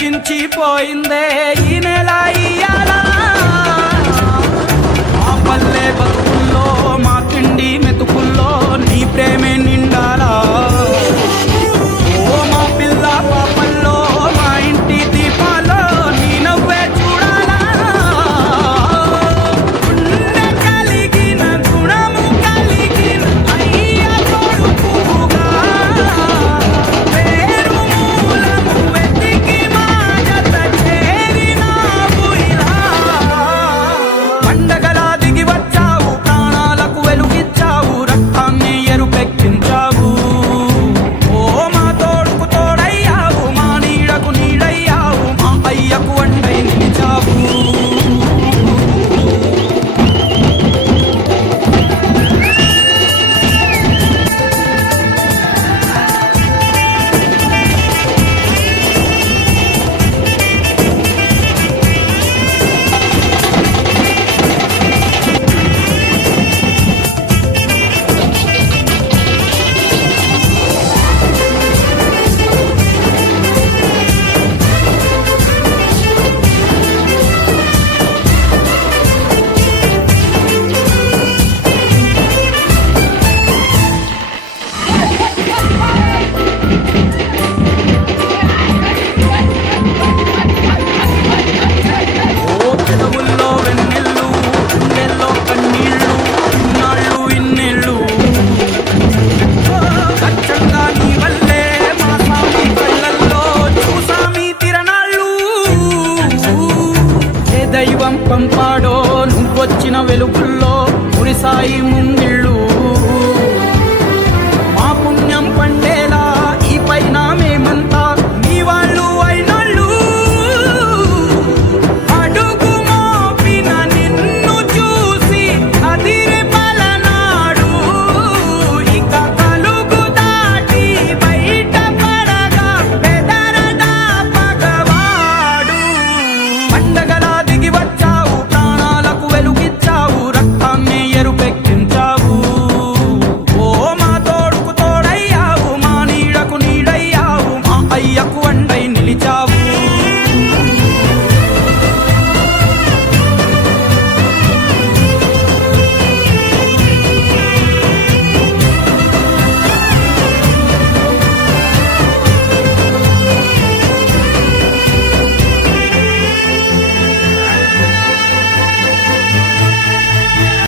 ముగించిపోయిందే ఈ నెల ఇయ్యాల మా పల్లె బతుకుల్లో మా తిండి మెతుకుల్లో నీ ప్రేమే నిండాలా ఓ మా పిల్ల పాపల్లో మా ఇంటి దీపాల్లో నీ నవ్వే చూడాలా గుండె కలిగిన గుణము కలిగిన అయ్య కొడుకుగా పేరు మూలము వెతికి మా జత చేరినావు ఇలా పండగలా దిగి వచ్చావు ప్రాణాలకు వెలుగిచ్చావు రక్తాన్ని ఎరుపెక్కించావు ఓ మా తోడుకు తోడయ్యావు మా నీడకు నీడయ్యావు మా అయ్యకు వండై నిలిచావు ఓ పెదవుల్లో వెన్నెల్లు గుండెల్లో కన్నీళ్ళు ఇన్నాళ్ళు ఇన్నేళ్ళు అచ్చంగా నీ వల్లే మా స్వామి కళ్ళల్లో చూసామి తిరణాళ్ళు ఏ దైవం పంపాడో నువ్వొచ్చిన వెలుగుల్లో మురిసాయి ముంగిళ్ళు